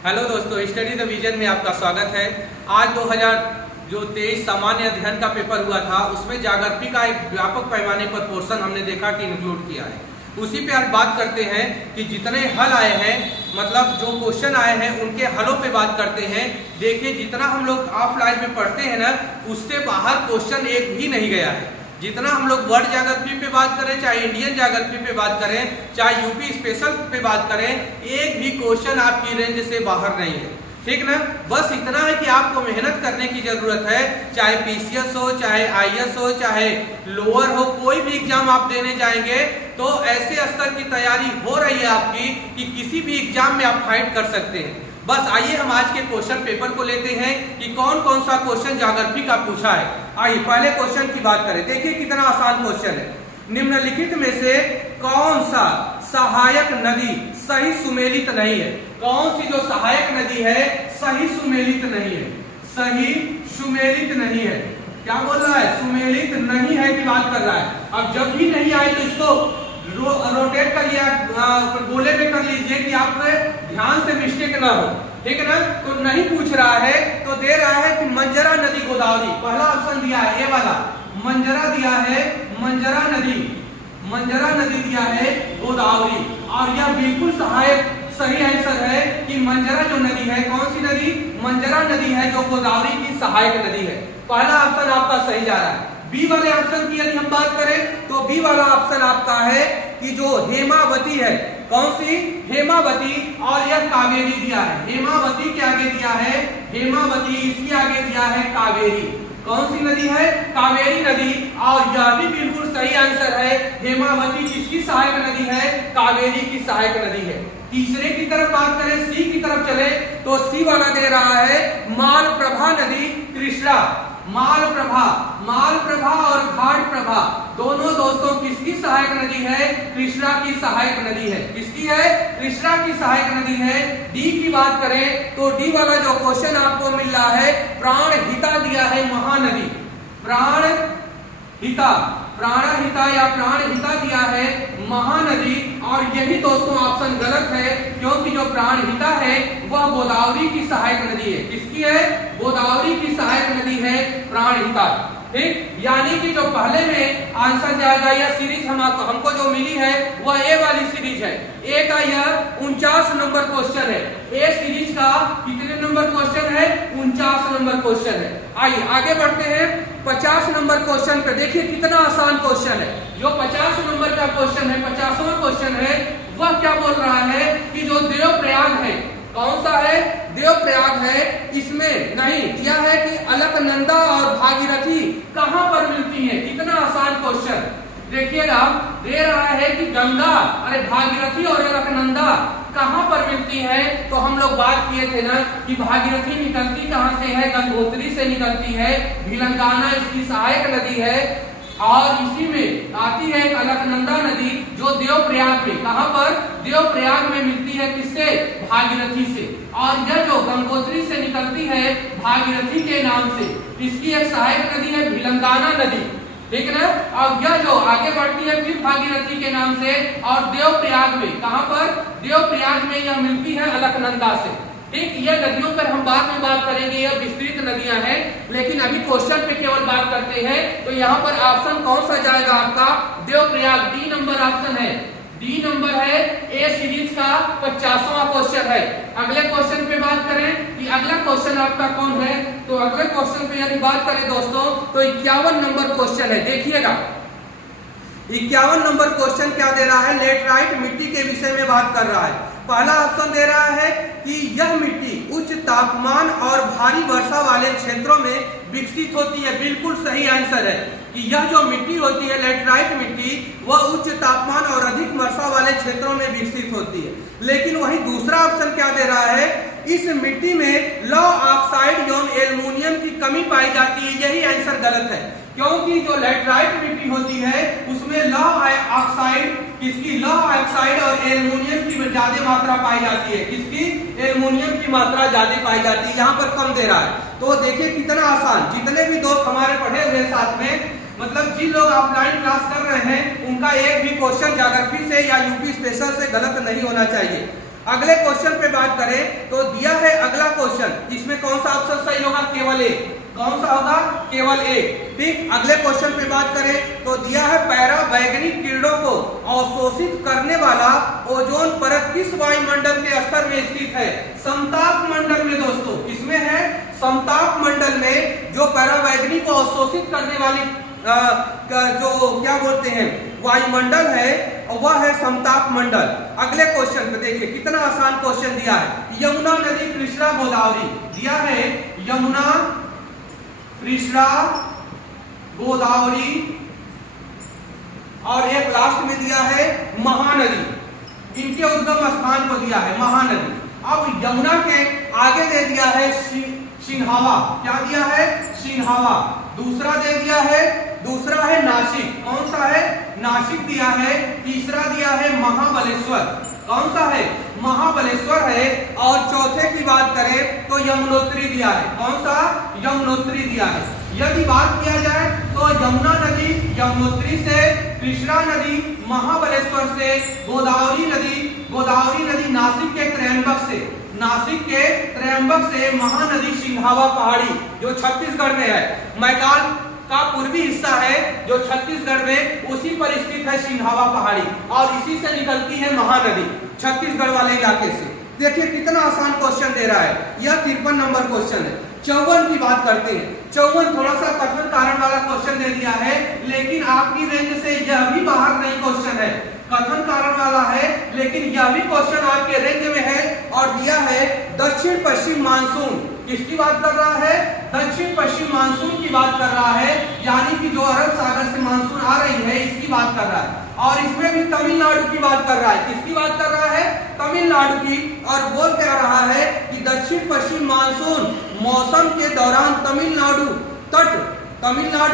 Hello दोस्तों, study the vision में आपका स्वागत है। आज 2023 सामान्य अध्ययन का पेपर हुआ था, उसमें ज्योग्राफी का एक व्यापक पैमाने पर पोर्शन हमने देखा कि इंक्लूड किया है। उसी पे आज बात करते हैं कि जितने हल आए हैं, मतलब जो क्वेश्चन आए हैं उनके हलों पे बात करते हैं। देखिए, जितना हम लोग ऑफलाइन में पढ़ते हैं ना, उससे बाहर क्वेश्चन एक भी नहीं गया है। जितना हम लोग वर्ल्ड ज्योग्राफी पे बात करें, चाहे इंडियन ज्योग्राफी पे बात करें, चाहे यूपी स्पेशल पे बात करें, एक भी क्वेश्चन आपकी रेंज से बाहर नहीं है। ठीक ना? बस इतना है कि आपको मेहनत करने की जरूरत है। चाहे पीसीएस हो, चाहे आईएएस हो, चाहे लोअर हो, कोई भी एग्जाम आप देने जाएंगे तो ऐसे स्तर की तैयारी हो रही है आपकी कि किसी भी एग्जाम में आप फाइट कर सकते हैं। बस आइए हम आज के क्वेश्चन पेपर को लेते हैं कि कौन कौन सा क्वेश्चन ज्योग्राफी का पूछा है। आइए पहले क्वेश्चन की बात करें। देखिए कितना आसान क्वेश्चन है। निम्नलिखित में से कौन सा सहायक नदी सही सुमेलित नहीं है? कौन सी जो सहायक नदी है सही सुमेलित नहीं है? सही सुमेलित नहीं है। क्या बोल रहा है? सुमेलित नहीं है की बात कर रहा है। अब जब भी नहीं आए तो इसको रोटेट करिए, गोले में कर लीजिए कि आप ध्यान से मिस्टेक ना हो। ठीक है ना? तो नहीं पूछ रहा है तो दे रहा है कि मंजरा नदी गोदावरी। पहला ऑप्शन दिया है, ये वाला मंजरा दिया है, मंजरा नदी दिया है गोदावरी, और यह बिल्कुल सहायक सही आंसर है कि मंजरा जो नदी है, कौन सी नदी? मंजरा नदी है जो गोदावरी की सहायक नदी है। पहला ऑप्शन आपका सही जा रहा है। बी वाले ऑप्शन की यदि हम बात करें तो बी वाला ऑप्शन आपका है कि जो हेमावती है, कौन सी? हेमावती, और यह कावेरी दिया है। हेमावती के आगे दिया है हेमावती, इसके आगे दिया है कावेरी। कौन सी नदी है? कावेरी नदी, और यह भी बिल्कुल सही आंसर है। हेमावती किसकी सहायक नदी है? कावेरी की सहायक नदी है। तीसरे की तरफ बात करें, सी की तरफ चले तो सी वाला दे रहा है मालप्रभा नदी कृष्णा। मालप्रभा और घाट प्रभा दोनों दोस्तों किसकी सहायक नदी है? कृष्णा की सहायक नदी है। किसकी है? कृष्णा की सहायक नदी है। डी की बात करें तो डी वाला जो क्वेश्चन आपको मिल रहा है, प्राणहिता दिया है महानदी। प्राणहिता या प्राणहिता दिया है महानदी, और यही दोस्तों ऑप्शन गलत है, क्योंकि जो प्राणहिता है वह गोदावरी की सहायक नदी है। किसकी है? गोदावरी की सहायक नदी है प्राणहिता। ठीक, यानी कि जो पहले में आंसर जाएगा, यह सीरीज हमको जो मिली है वह ए वाली सीरीज है। ए का यह 49 नंबर क्वेश्चन है। ए सीरीज का कितने नंबर क्वेश्चन है? 49 नंबर क्वेश्चन है। आइए आगे बढ़ते हैं 50 नंबर क्वेश्चन पे। देखिए कितना आसान क्वेश्चन है। जो 50 नंबर का क्वेश्चन है, 50वां क्वेश्चन है, वह क्या बोल रहा है कि जो देवप्रयाग है, कौन सा है? देवप्रयाग है। इसमें नहीं दिया है कि अलकनंदा और भागीरथी कहां पर मिलती है। कितना आसान क्वेश्चन। देखिएगा, दे रहा है कि गंगा, अरे भागीरथी और अलकनंदा कहां पर मिलती है। तो हम लोग बात किए थे ना कि भागीरथी निकलती कहां से है? गंगोत्री से निकलती है। भिलंगाना इसकी सहायक नदी है, और इसी में आती है अलकनंदा नदी जो देवप्रयाग में, कहां पर? देवप्रयाग में मिलती है। किससे? भागीरथी से। और यह जो गंगोत्री से निकलती है भागीरथी के नाम से, इसकी एक सहायक नदी है भिलंगाना नदी। ठीक है ना? और यह जो आगे बढ़ती है फिर भागीरथी के नाम से, और देवप्रयाग में, कहां पर? देवप्रयाग में यह मिलती है अलकनंदा से। ठीक, यह नदियों पर हम बाद में बात करेंगे, यह विस्तृत नदियां हैं, लेकिन अभी क्वेश्चन पे केवल बात करते हैं। तो यहाँ पर ऑप्शन कौन सा जाएगा आपका? देवप्रयाग। डी नंबर ऑप्शन है। डी नंबर है। ए सीरीज का 50वां क्वेश्चन है। अगले क्वेश्चन पे बात करें कि अगला क्वेश्चन आपका कौन है, तो अगले क्वेश्चन पे यदि बात करें दोस्तों तो 51 नंबर क्वेश्चन है। देखिएगा 51 नंबर क्वेश्चन क्या दे रहा है? लेटराइट मिट्टी के विषय में बात कर रहा है। पहला ऑप्शन दे रहा है कि यह मिट्टी उच्च तापमान और भारी वर्षा वाले क्षेत्रों में विकसित होती है। बिल्कुल सही आंसर है कि यह जो मिट्टी होती है लेटराइट मिट्टी, वह उच्च तापमान और अधिक वर्षा वाले क्षेत्रों में विकसित होती है। लेकिन वही दूसरा ऑप्शन क्या दे रहा है? इस मिट्टी में लौह ऑक्साइड एवं एल्युमिनियम की कमी पाई जाती है। यही आंसर गलत है, क्योंकि जो लेटराइट मिट्टी होती है उसमें लौह ऑक्साइड, किसकी? लौह ऑक्साइड और एल्युमिनियम की ज्यादा मात्रा पाई जाती है। किसकी? एल्युमिनियम की मात्रा ज्यादा पाई जाती है, यहाँ पर कम दे रहा है। तो देखिए कितना आसान। जितने भी दोस्त हमारे पढ़े हुए साथ में, मतलब जिन लोग ऑफलाइन क्लास कर रहे हैं, उनका एक भी क्वेश्चन ज्योग्राफी से या यूपी स्पेशल से गलत नहीं होना चाहिए। अगले क्वेश्चन पे बात करें तो दिया है अगला क्वेश्चन, इसमें कौन सा ऑप्शन सही होगा? केवल एक। कौन सा होगा? केवल एक। ठीक, अगले क्वेश्चन पे बात करें तो दिया है पराबैंगनी किरणों को अवशोषित करने वाला ओजोन परत किस वायुमंडल के स्तर में स्थित है? समताप मंडल में दोस्तों। किसमें है? समताप मंडल में जो पराबैंगनी को अवशोषित करने वाली जो क्या बोलते हैं वायुमंडल है वह है समताप मंडल। अगले क्वेश्चन पे देखिए कितना आसान क्वेश्चन दिया है। यमुना नदी, कृष्णा, गोदावरी दिया है। यमुना, कृष्णा, गोदावरी और एक लास्ट में दिया है महानदी। इनके उद्गम स्थान को दिया है महानदी। अब यमुना के आगे दे दिया है सिन्हावा। क्या दिया है? सिन्हावा। दूसरा दे दिया है, दूसरा है नासिक। कौन सा है? नासिक दिया है। तीसरा दिया है महाबलेश्वर। कौन सा है? महाबलेश्वर है। और चौथे की बात करें तो यमुनोत्री दिया है। कौन सा? यमुनोत्री दिया है। यदि बात किया जाए तो यमुना नदी यमुनोत्री से, कृष्णा नदी महाबलेश्वर से, गोदावरी नदी नासिक के त्रयंबक से, नासिक के त्रयंबक से, महानदी सिन्हावा पहाड़ी जो छत्तीसगढ़ में है। मैदान का पूर्वी हिस्सा है जो छत्तीसगढ़ में, उसी पर स्थित है सिन्हावा पहाड़ी और इसी से निकलती है महानदी छत्तीसगढ़ वाले इलाके से। देखिए कितना आसान क्वेश्चन दे रहा है। यह 53 नंबर क्वेश्चन है। 54 की बात करते हैं। 54 थोड़ा सा कठिन कारण वाला क्वेश्चन दे दिया है, लेकिन आपकी रेंज से यह भी बाहर नहीं क्वेश्चन है। कथन कारण वाला है लेकिन यह भी क्वेश्चन आपके रेंज में है और दिया है दक्षिण पश्चिम मानसून। किसकी बात कर रहा है? दक्षिण पश्चिम मानसून की बात कर रहा है, यानी कि जो अरब सागर से मानसून आ रही है इसकी बात कर रहा है। और इसमें भी तमिलनाडु की बात कर रहा है। किसकी बात कर रहा है? तमिलनाडु की। और बोल क्या रहा है कि दक्षिण पश्चिम मानसून मौसम के दौरान तमिलनाडु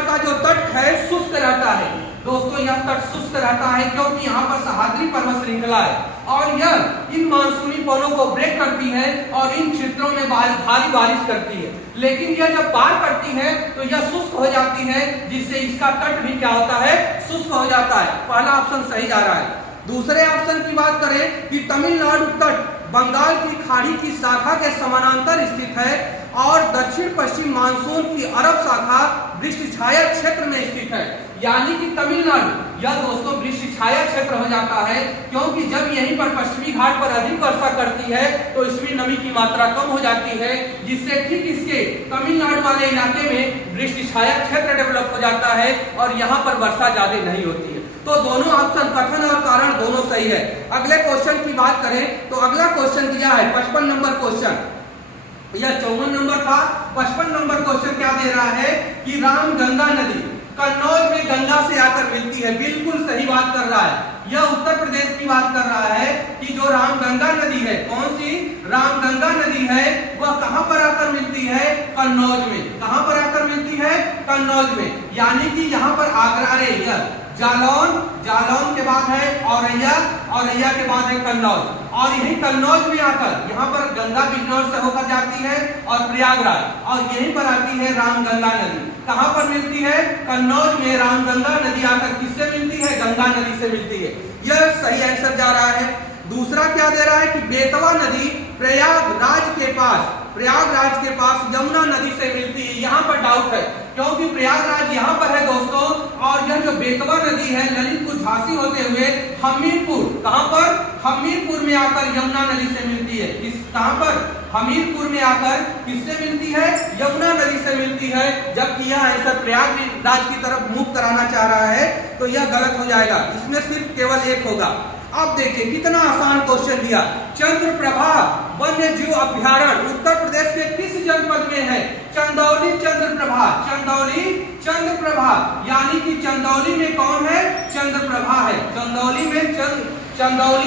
का जो तट है शुष्क रहता है। दोस्तों यह तट शुष्क रहता है क्योंकि यहाँ पर सह्याद्री पर्वत श्रृंखला है और यह इन मानसूनी पवनों को ब्रेक करती है और इन क्षेत्रों में भारी बारिश करती है। लेकिन यह जब पार करती है तो यह शुष्क हो जाती है, जिससे इसका तट भी क्या होता है? शुष्क हो जाता है। पहला ऑप्शन सही जा रहा है। दूसरे ऑप्शन की बात करें कि तमिलनाडु तट बंगाल की खाड़ी की शाखा के समानांतर स्थित है और दक्षिण पश्चिम मानसून की अरब शाखा वृष्टि छाया क्षेत्र में स्थित है। यानी कि तमिलनाडु यह दोस्तों वृष्टि छाया क्षेत्र हो जाता है क्योंकि जब यहीं पर पश्चिमी घाट पर अधिक वर्षा करती है तो इसमें नमी की मात्रा कम हो जाती है, जिससे ठीक इसके तमिलनाडु वाले इलाके में वृष्टि छाया क्षेत्र डेवलप हो जाता है और यहाँ पर वर्षा ज्यादा नहीं होती है। तो दोनों ऑप्शन कथन और कारण दोनों सही है। अगले क्वेश्चन की बात करें तो अगला क्वेश्चन दिया है 55 नंबर क्वेश्चन। यह 54 नंबर था। 55 नंबर क्वेश्चन क्या दे रहा है कि रामगंगा नदी कन्नौज में गंगा से आकर मिलती है। बिल्कुल सही बात कर रहा है। यह उत्तर प्रदेश की बात कर रहा है कि जो रामगंगा नदी है, कौन सी रामगंगा नदी है, वह कहां पर आकर मिलती है? कन्नौज में। कहां पर आकर मिलती है? कन्नौज में। यानी कि यहाँ पर आगरा रे जालौन के बाद है औरैया के बाद है कन्नौज और यही कन्नौज में आकर यहाँ पर गंगा बिजनौर से होकर जाती है और प्रयागराज और यहीं पर आती है रामगंगा नदी। कहाँ पर मिलती है? कन्नौज में रामगंगा नदी आकर किससे मिलती है? गंगा नदी से मिलती है। यह सही आंसर जा रहा है। दूसरा क्या दे रहा है कि बेतवा नदी प्रयागराज के पास यमुना नदी से मिलती है। यहाँ पर डाउट है क्योंकि प्रयागराज यहाँ पर है दोस्तों और यह जो बेतवा नदी है ललितपुर झांसी होते हुए हमीरपुर, कहाँ पर? हमीरपुर में आकर यमुना नदी से मिलती है। कहाँ पर? हमीरपुर में आकर किससे मिलती है? यमुना नदी से मिलती है। जबकि यह आंसर प्रयागराज की तरफ मूव कराना चाह रहा है तो यह गलत हो जाएगा। इसमें सिर्फ केवल एक होगा। अब देखिए कितना आसान क्वेश्चन दिया। चंद्रप्रभा वन्य जीव अभ्यारण्य उत्तर प्रदेश के किस जनपद में है? चंदौली चंद्रप्रभा यानी कि चंदौली में कौन है? चंद्रप्रभा है। चंदौली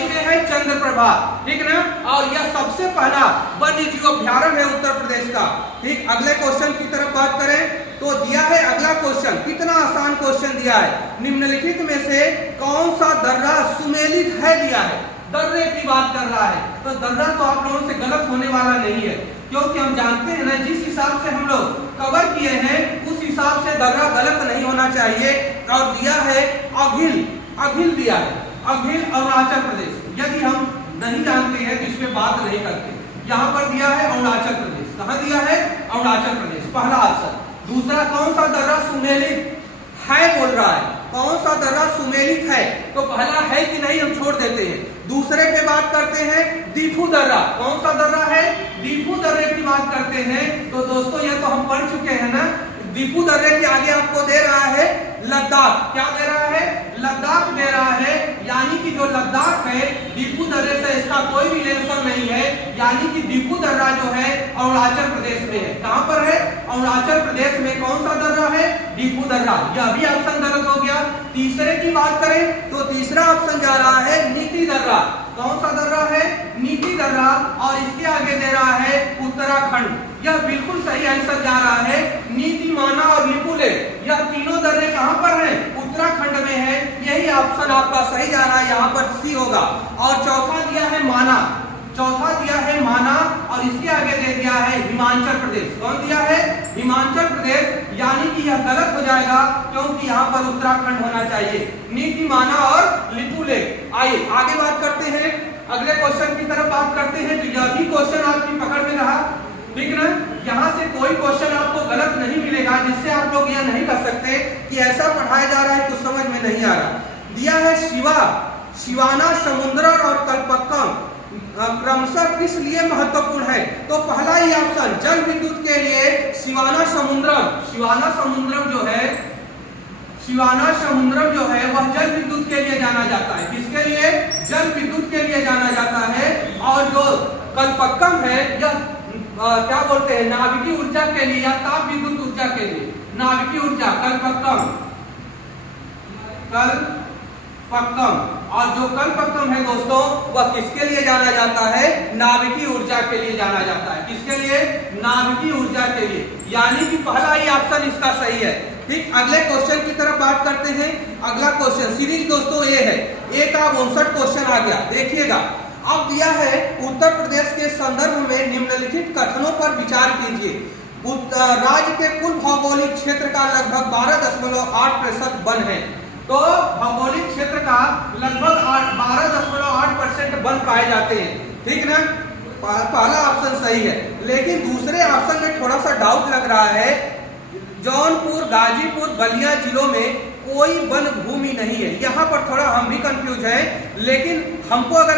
में है चंद्रप्रभा, ठीक ना। और यह सबसे पहला वन्य जीव अभ्यारण्य है उत्तर प्रदेश का। ठीक, अगले क्वेश्चन की तरफ बात करें तो दिया है अगला क्वेश्चन। कितना आसान क्वेश्चन दिया है। निम्नलिखित में से कौन सा दर्रा सुमेलित है दिया है। दर्रे की बात कर रहा है तो दर्रा तो आप लोगों से गलत होने वाला नहीं है क्योंकि हम जानते हैं ना जिस हिसाब से हम लोग कवर किए हैं उस हिसाब से दर्रा गलत नहीं होना चाहिए। और दिया है अघिल दिया है। अघिल अरुणाचल प्रदेश। यदि हम नहीं जानते हैं तो इस पे बात नहीं करते। यहाँ पर दिया है अरुणाचल प्रदेश। कहाँ दिया है? अरुणाचल प्रदेश, पहला ऑप्शन। दूसरा, कौन सा दर्रा सुमेलित है बोल रहा है, कौन सा दर्रा सुमेलित है, तो पहला है कि नहीं हम छोड़ देते हैं। दूसरे पे बात करते हैं दीफू दर्रा। कौन सा दर्रा है? दीफू दर्रे की बात करते हैं। तो दोस्तों ये तो हम पढ़ चुके हैं ना। दीफू दर्रे के आगे आपको दे रहा है लद्दाख। क्या दे रहा है? लद्दाख दे रहा है। यानी कि जो लद्दाख है दीफू दर्रे से इसका कोई रिलेशन नहीं है। यानी कि दीफू दर्रा जो है अरुणाचल प्रदेश में है। कहां पर है? अरुणाचल प्रदेश में। कौन सा दर्रा है? दीफू दर्रा। यह भी ऑप्शन गलत हो गया। तीसरे की बात करें तो तीसरा ऑप्शन जा रहा है नीति दर्रा। कौन सा दर्रा है? नीति दर्रा। और इसके आगे दे रहा है उत्तराखंड। यह बिल्कुल सही आंसर जा रहा है। नीति, माना और लिपुलेख, यह तीनों दर्रे कहां पर हैं? उत्तराखंड में है। यही ऑप्शन आपका सही जा रहा है, यहाँ पर सी होगा। और चौथा दिया है माना। चौथा दिया है माना और इसके आगे दे दिया है हिमाचल प्रदेश। कौन दिया है? हिमाचल प्रदेश। यानी कि यह गलत हो जाएगा क्योंकि यहाँ पर उत्तराखंड होना चाहिए। नीति, माना और लिपुलेख। आइए आगे बात करते हैं, अगले क्वेश्चन की तरफ बात करते हैं। तो यह भी क्वेश्चन आपकी पकड़ में रहा, ठीक ना। यहाँ से कोई क्वेश्चन आपको गलत नहीं मिलेगा जिससे आप लोग यह नहीं कर सकते कि ऐसा पढ़ाया जा रहा है कुछ समझ में नहीं आ रहा। दिया है शिवाना समुद्रम और कल्पक्कम क्रमशः किस लिए महत्वपूर्ण है, तो पहला ही ऑप्शन जल विद्युत के लिए शिवाना समुद्रम। शिवाना समुद्रम जो है, शिवाना समुद्रम जो है वह जल विद्युत के लिए जाना जाता है। किसके लिए? जल विद्युत के लिए जाना जाता है। और जो कल्पक्कम है यह क्या बोलते हैं, नाभिकीय ऊर्जा के लिए या ताप विद्युत ऊर्जा के लिए। नाभिकीय ऊर्जा कल्पक्कम, कल्पक्कम। और जो कल्पक्कम है दोस्तों वह किसके लिए जाना जाता है? नाभिकीय ऊर्जा के लिए जाना जाता है। किसके लिए? नाभिकीय ऊर्जा के लिए। यानी कि पहला ही ऑप्शन इसका सही है। ठीक, अगले क्वेश्चन की तरफ बात करते हैं। अगला क्वेश्चन सीरीज दोस्तों ये है, 1 का 59 क्वेश्चन आ गया। देखिएगा, अब दिया है उत्तर प्रदेश के संदर्भ में निम्नलिखित कथनों पर विचार कीजिए। राज्य के कुल भौगोलिक क्षेत्र का लगभग 12.8% वन है। तो भौगोलिक क्षेत्र का लगभग 12.8% वन पाए जाते हैं, ठीक ना। पहला ऑप्शन सही है, लेकिन दूसरे ऑप्शन में थोड़ा सा डाउट लग रहा है। जौनपुर, गाजीपुर, बलिया जिलों में कोई वन भूमि नहीं है। यहाँ पर थोड़ा हम भी कंफ्यूज हैं, लेकिन हमको अगर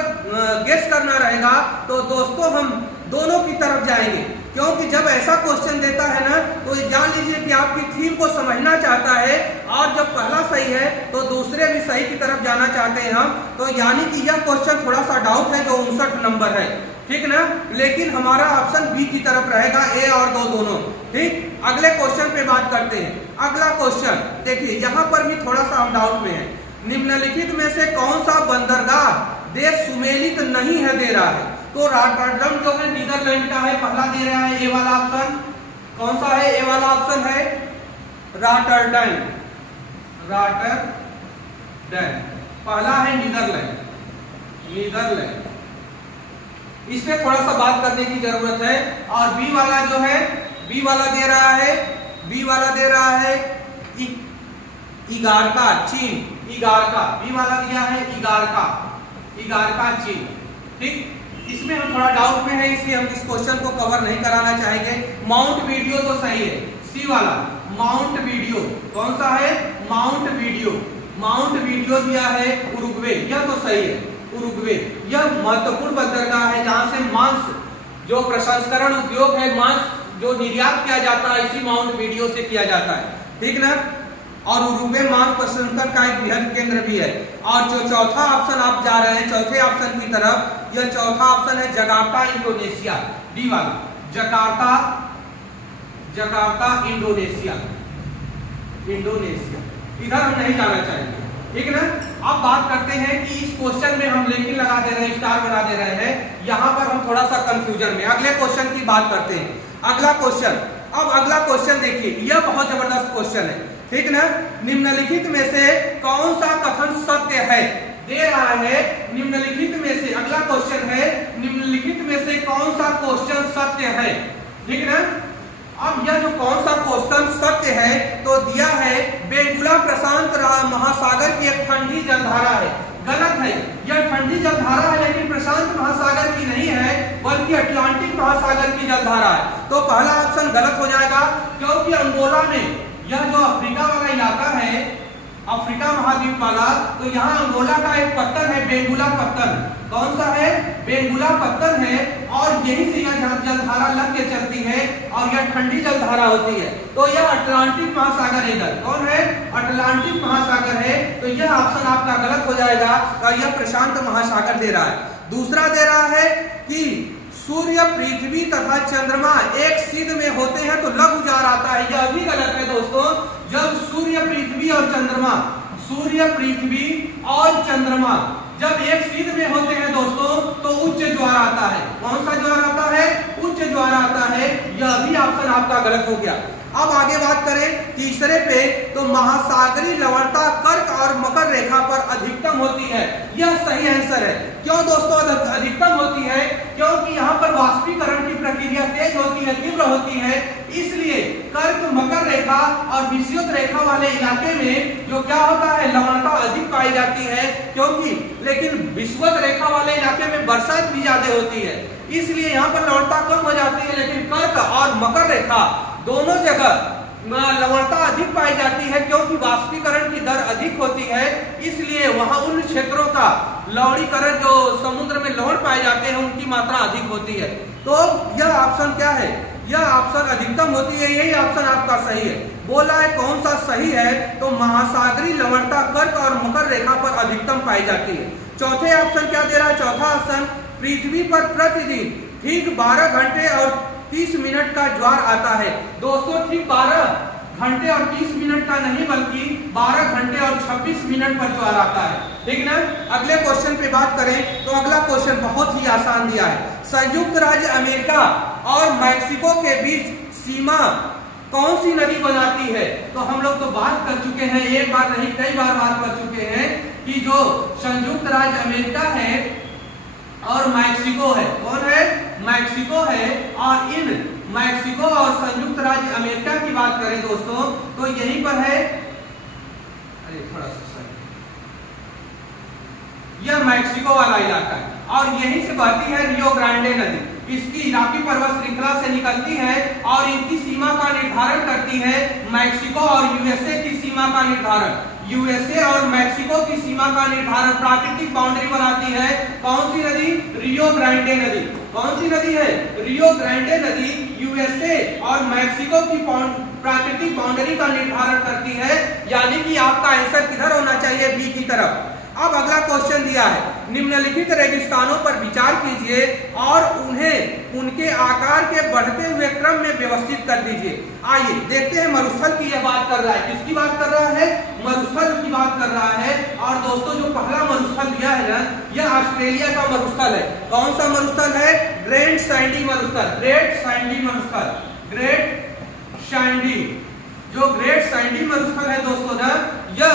गेस करना रहेगा तो दोस्तों हम दोनों की तरफ जाएंगे, क्योंकि जब ऐसा क्वेश्चन देता है ना तो जान लीजिए कि आपकी थीम को समझना चाहता है। और जब पहला सही है तो दूसरे भी सही की तरफ जाना चाहते हैं हम। तो यानी कि यह क्वेश्चन थोड़ा सा डाउट है जो 59 नंबर है, ठीक ना। लेकिन हमारा ऑप्शन बी की तरफ रहेगा, ए और दो दोनों। ठीक, अगले क्वेश्चन पे बात करते हैं। अगला क्वेश्चन देखिए, यहाँ पर भी थोड़ा सा हम डाउट में है। निम्नलिखित में से कौन सा बंदरगाह देश सुमेलित नहीं है दे रहा है, तो रॉटरडम जो है नीदरलैंड का है, पहला दे रहा है ए वाला ऑप्शन। कौन सा है? ए वाला ऑप्शन है रॉटरडम। रॉटरडम पहला है नीदरलैंड, नीदरलैंड। इसमें थोड़ा सा बात करने की जरूरत है। और बी वाला जो है, बी वाला दे रहा है, बी वाला दे रहा है इगारका, चीन। इगारका, बी वाला दिया है इगारका, इगारका चीन। ठीक, इसमें हम थोड़ा डाउट में है, इसलिए हम इस क्वेश्चन को कवर नहीं कराना चाहेंगे। माउंट वीडियो तो सही है, सी वाला माउंट वीडियो। कौन सा है? Mount video. माउंट वीडियो दिया है उरुग्वे, यह तो सही है। उरुग्वे यह महत्वपूर्ण बंदरगाह है जहां से मांस, जो प्रसंस्करण उद्योग है, मांस जो निर्यात किया जाता है इसी माउंट वीडियो से किया जाता है, ठीक ना। और उरुग्वे मांस प्रसंस्करण का एक बृहद केंद्र भी है। और जो चौथा ऑप्शन आप जा रहे हैं, चौथे ऑप्शन की तरफ, यह चौथा ऑप्शन है जकार्ता, इंडोनेशिया। डी वाला जकार्ता, जकार्ता इंडोनेशिया, इंडोनेशिया। इधर हम नहीं जाना चाहेंगे, ठीक ना। अब बात करते हैं कि इस क्वेश्चन में हम लेकिन लगा दे रहे हैं, स्टार बना दे रहे हैं, यहाँ पर हम थोड़ा सा कंफ्यूजन में। अगले क्वेश्चन की बात करते हैं। अगला क्वेश्चन, अब अगला क्वेश्चन देखिए, यह बहुत जबरदस्त क्वेश्चन है, ठीक ना। निम्नलिखित में से कौन सा कथन सत्य है दे रहा है। निम्नलिखित में से, अगला क्वेश्चन है, निम्नलिखित में से कौन सा क्वेश्चन सत्य है, ठीक ना। अब यह जो कौन सा क्वेश्चन सत्य है, तो दिया है बेंगुला प्रशांत महासागर की एक ठंडी जलधारा है। गलत है। यह ठंडी जलधारा है लेकिन प्रशांत महासागर की नहीं है बल्कि अटलांटिक महासागर की जलधारा है। तो पहला ऑप्शन गलत हो जाएगा, क्योंकि अंगोला में, यह जो अफ्रीका वाला इलाका है, अफ्रीका महाद्वीप वाला, तो यहाँ अंगोला का एक पत्थर है बेंगुला पत्थर। कौन सा है? बेंगुला पत्थर है, और यही से यह जलधारा लग के चलती है और यह ठंडी जलधारा होती है। तो यह अटलांटिक महासागर है। इधर कौन है? अटलांटिक महासागर है। तो यह ऑप्शन आपका गलत हो जाएगा और यह प्रशांत महासागर दे रहा है। दूसरा दे रहा है कि सूर्य, पृथ्वी तथा चंद्रमा एक सिद्ध में होते हैं तो लघु जार आता है। यह भी गलत है दोस्तों। जब सूर्य, पृथ्वी और चंद्रमा, सूर्य, पृथ्वी और चंद्रमा जब एक सिद्ध में होते हैं दोस्तों तो उच्च ज्वार आता है। कौन सा ज्वार आता है? उच्च ज्वार आता है। यह भी ऑप्शन आपका गलत हो गया। अब आगे बात करें तीसरे पे, तो महासागरीय लवणता कर्क और मकर रेखा पर अधिकतम होती है। यह सही आंसर है। क्यों दोस्तों अधिकतम होती है? क्योंकि यहाँ पर वाष्पीकरण की प्रक्रिया तेज होती है, तीव्र होती है, इसलिए कर्क, मकर रेखा और विषुवत रेखा वाले इलाके में जो क्या होता है, लवणता अधिक पाई जाती है। क्योंकि लेकिन विषुवत रेखा वाले इलाके में बरसात भी ज्यादा होती है, इसलिए यहाँ पर लवणता कम हो जाती है। लेकिन कर्क और मकर रेखा दोनों जगह लवणता अधिक पाई जाती है, क्योंकि वाष्पीकरण की दर अधिक होती है, इसलिए वहां उन क्षेत्रों का लवणीकरण, जो समुद्र में लवण पाए जाते हैं, उनकी मात्रा अधिक होती है। तो यह ऑप्शन क्या है? यह ऑप्शन अधिकतम होती है। यही ऑप्शन आपका सही है। बोला है कौन सा सही है? तो महासागरीय लवणता कर्क और मकर रेखा पर अधिकतम पाई जाती है। चौथे ऑप्शन क्या दे रहा है? चौथा ऑप्शन, पृथ्वी पर प्रतिदिन ठीक 12 घंटे और 30 मिनट का ज्वार आता है। दोस्तों ठीक 12 घंटे और 30 मिनट का नहीं बल्कि 12 घंटे और 26 मिनट पर ज्वार आता है। ठीक ना? अगले क्वेश्चन पे बात करें तो अगला क्वेश्चन बहुत ही आसान दिया है। संयुक्त राज्य अमेरिका और मैक्सिको के बीच सीमा कौन सी नदी बनाती है? तो हम लोग तो बात कर चुके हैं, एक बार नहीं कई बार बात कर चुके हैं कि जो संयुक्त राज्य अमेरिका है और मैक्सिको है, कौन है? मैक्सिको है। और इन मैक्सिको और संयुक्त राज्य अमेरिका की बात करें दोस्तों तो यहीं पर है, अरे थोड़ा सा यह मैक्सिको वाला इलाका है और यहीं से बहती है रियो ग्रांडे नदी। इसकी इराकी पर्वत श्रृंखला से निकलती है और इनकी सीमा का निर्धारण करती है मैक्सिको और यूएसए की सीमा का निर्धारण। यूएसए और मैक्सिको की सीमा का निर्धारण, प्राकृतिक बाउंड्री बनाती है कौन सी नदी? रियो ग्रांडे नदी। कौन सी नदी है? रियो ग्रांडे नदी यूएसए और मैक्सिको की प्राकृतिक बाउंड्री का निर्धारण करती है। यानी कि आपका आंसर किधर होना चाहिए? बी की तरफ। अब अगला क्वेश्चन दिया है, निम्नलिखित रेगिस्तानों पर विचार कीजिए और उन्हें उनके आकार के बढ़ते हुए क्रम में व्यवस्थित कर दीजिए। आइए देखते हैं। मरुस्थल की यह बात कर रहा है। किसकी बात कर रहा है? मरुस्थल की बात कर रहा है। और दोस्तों जो पहला मरुस्थल दिया है ना, यह ऑस्ट्रेलिया का मरुस्थल है। कौन सा मरुस्थल है? ग्रेट सैंडी मरुस्थल। ग्रेट सैंडी मरुस्थल, ग्रेट सैंडी। जो ग्रेट सैंडी मरुस्थल है दोस्तों ना, यह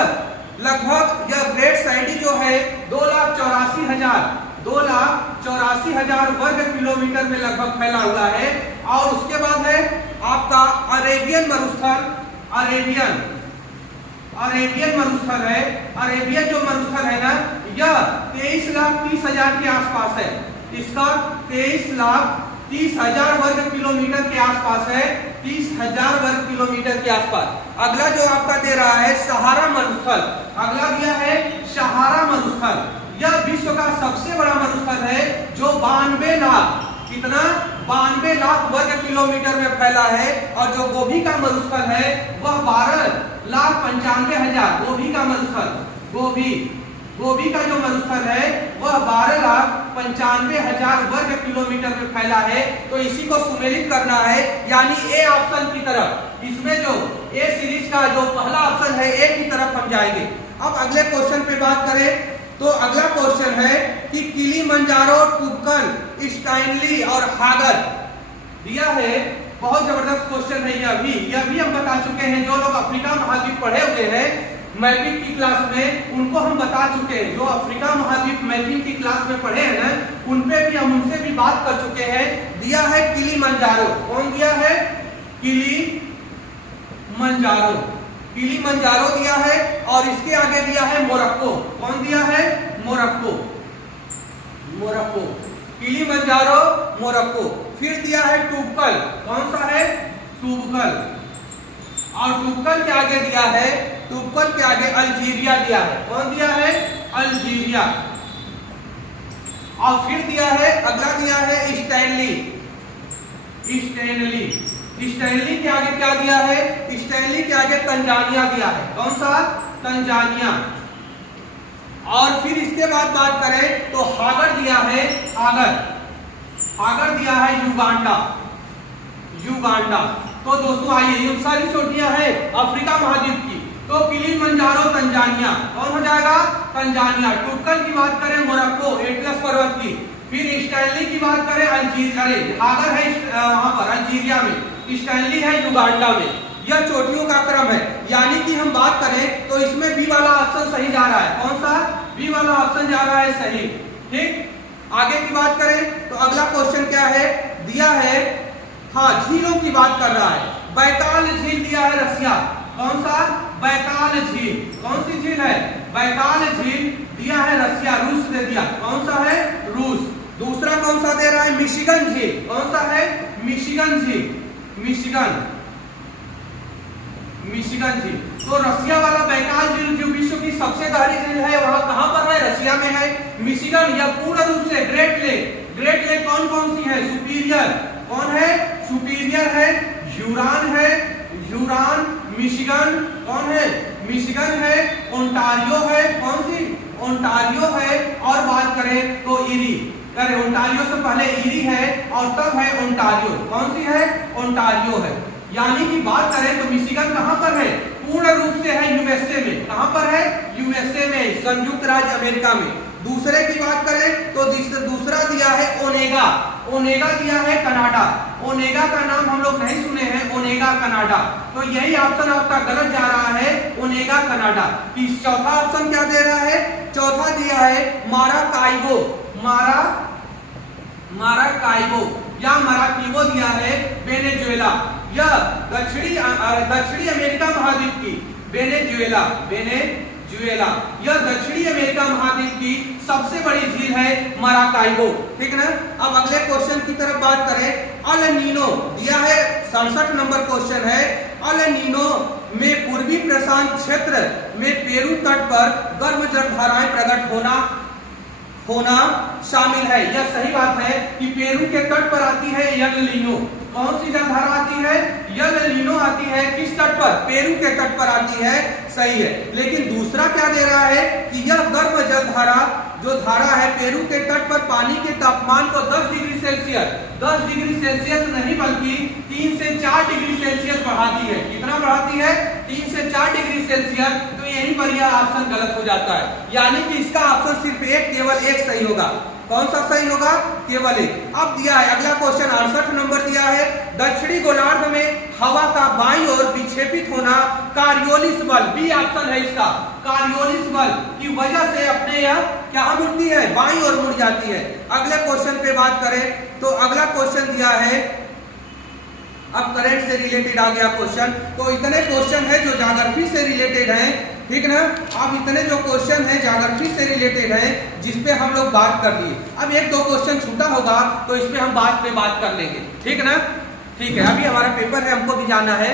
लगभग, यह ग्रेट सैंडी जो है 2,84,000 वर्ग किलोमीटर में लगभग फैला हुआ है। और उसके बाद है आपका अरेबियन मरुस्थल। अरेबियन मरुस्थल है। अरेबियन जो मरुस्थल है ना, यह 23,30,000 के आसपास है। इसका 23,30,000 वर्ग किलोमीटर के आसपास है। 30,000 वर्ग किलोमीटर के आसपास। अगला जो आपका दे रहा है सहारा मरुस्थल। अगला दिया है सहारा मरुस्थल। यह विश्व का सबसे बड़ा मरुस्थल है जो 92 लाख, कितना? 92 लाख वर्ग किलोमीटर में फैला है। और जो गोभी का मरुस्थल है वह 12,95,000। गोभी का मरुस्थल, गोभी का जो मरुस्थल है वह 12,95,000 वर्ग किलोमीटर में फैला है। तो इसी को सुमेलित करना है, यानी ए ऑप्शन की तरफ। इसमें जो ए सीरीज का जो पहला ऑप्शन है ए की तरफ हम जाएंगे। अब अगले क्वेश्चन पे बात करें तो अगला क्वेश्चन है कि किलिमंजारो, टुबकन, स्टाइनली और हागर दिया है। बहुत जबरदस्त क्वेश्चन है। यह भी हम बता चुके हैं। जो लोग अफ्रीका महाद्वीप पढ़े हुए हैं मैपिंग की क्लास में, उनको हम बता चुके हैं। जो अफ्रीका महाद्वीप मैपिंग की क्लास में पढ़े हैं ना, उनपे भी हम उनसे भी बात कर चुके हैं। दिया है किलिमंजारो। कौन दिया है? किलिमंजारो दिया है। और इसके आगे दिया है मोरक्को। कौन दिया है? Morocco, Morocco, Kilimanjaro Morocco. फिर दिया है टुबकल, कौन सा है? टुबकल। और टुबकल के आगे दिया है, टुबकल के आगे अल्जीरिया दिया है। कौन दिया है? अल्जीरिया। और फिर दिया है, अगला दिया है स्टैनली, स्टैनली। स्टैनली के आगे क्या दिया है? स्टैनली के आगे तंजानिया दिया है। कौन सा? तंजानिया। और फिर इसके बाद बात करें तो हागर दिया है, हागर, हागर दिया है युगांडा, युगांडा। तो दोस्तों आइए, ये सारी चोटियां हैं अफ्रीका महाद्वीप की। तो किलिमंजारो तंजानिया, कौन हो जाएगा? तंजानिया। टुबकल की बात करें मोरक्को, एटलस पर्वत की। फिर स्टैनली की बात करें अल्जीरिया, अरे हागर है वहां पर अल्जीरिया में, स्टैनली है युगांडा में। यह चोटियों का क्रम है। यानी कि हम बात करें तो इसमें बी वाला ऑप्शन सही जा रहा है। कौन सा? बी वाला ऑप्शन जा रहा है सही। ठीक, आगे की बात करें तो अगला क्वेश्चन क्या है? दिया है, हाँ, झीलों की बात कर रहा है। बैकाल झील दिया है रसिया। कौन सा? बैकाल झील। कौन सी झील है? बैकाल झील दिया है रसिया, रूस दे दिया। कौन सा है? रूस। दूसरा कौन सा दे रहा है? मिशिगन झील। कौन सा है? मिशिगन झील, मिशिगन, मिशिगन झील। तो रसिया वाला बैकाल झील जो विश्व की सबसे गहरी झील है, वहां कहां पर है? रसिया में है, मिशिगन। या पूर्ण रूप से ग्रेट लेक, ग्रेट लेक कौन कौन सी है? सुपीरियर, कौन है? सुपीरियर है, ह्यूरॉन है, ह्यूरॉन, मिशिगन, कौन है? मिशिगन है, ओंटारियो है, कौन सी? ओंटारियो है। और बात करें तो इरी, करें ओंटारियो से पहले इरी है और तब है ओंटारियो। कौन सी है? ओंटारियो है। यानी कि बात करें तो मिशिगन कहां पर है? पूर्ण रूप से है यूएसए में। कहां पर है? यूएसए में, संयुक्त राज्य अमेरिका में। दूसरे की बात करें तो दूसरा दिया है ओनेगा, ओनेगा दिया है कनाडा। ओनेगा का नाम हम लोग नहीं सुने हैं, ओनेगा कनाडा। तो यही ऑप्शन आपका गलत जा रहा है, ओनेगा कनाडा। इस चौथा ऑप्शन क्या दे रहा है? चौथा दिया है माराकाइबो, माराकाइबो या माराकीबो दिया है वेनेजुएला। यह दक्षिणी अमेरिका महाद्वीप की, वेनेजुएला, वेनेजुएला, यह दक्षिणी अमेरिका महाद्वीप की सबसे बड़ी झील है माराकाइबो। ठीक ना। अब अगले क्वेश्चन की तरफ बात करें। अल नीनो दिया है, 67 नंबर क्वेश्चन है। अल नीनो में पूर्वी प्रशांत क्षेत्र में पेरू तट पर गर्म जलधाराएं प्रकट होना शामिल है। यह सही बात है कि पेरू के तट पर आती है एल नीनो। कौन सी जलधारा आती है? एल नीनो आती है। किस तट पर? पेरू के तट पर आती है। सही है। लेकिन दूसरा क्या दे रहा है कि यह गर्म जलधारा जो धारा है पेरू के तट पर पानी के तापमान को 10 डिग्री सेल्सियस, 10 डिग्री सेल्सियस नहीं बल्कि 3 से 4 डिग्री सेल्सियस बढ़ाती है। कितना बढ़ाती है? 3 से 4 डिग्री सेल्सियस। तो यहीं पर यह ऑप्शन गलत हो जाता है। यानी कि इसका ऑप्शन सिर्फ एक, केवल एक सही होगा। कौन सा सही होगा? केवल एक। अब दिया है अगला क्वेश्चन, 68 नंबर दिया है। दक्षिणी गोलार्ध में हवा का बाईं ओर विक्षेपित होना कार्योलिस बल, बी ऑप्शन है इसका। कार्योलिस बल की वजह से अपने यह क्या मुड़ती है? बाईं ओर मुड़ जाती है। अगले क्वेश्चन पे बात करें तो अगला क्वेश्चन दिया है, अब करंट से रिलेटेड आ गया क्वेश्चन। तो इतने क्वेश्चन है जो ज्योग्राफी से रिलेटेड है। ठीक ना। अब इतने जो क्वेश्चन है ज्योग्राफी से रिलेटेड है जिसपे हम लोग बात कर लिए। अब एक दो क्वेश्चन छूटा होगा तो इस पे हम बाद में बात कर लेंगे। ठीक ना। ठीक है, अभी हमारा पेपर है, हमको भी जाना है।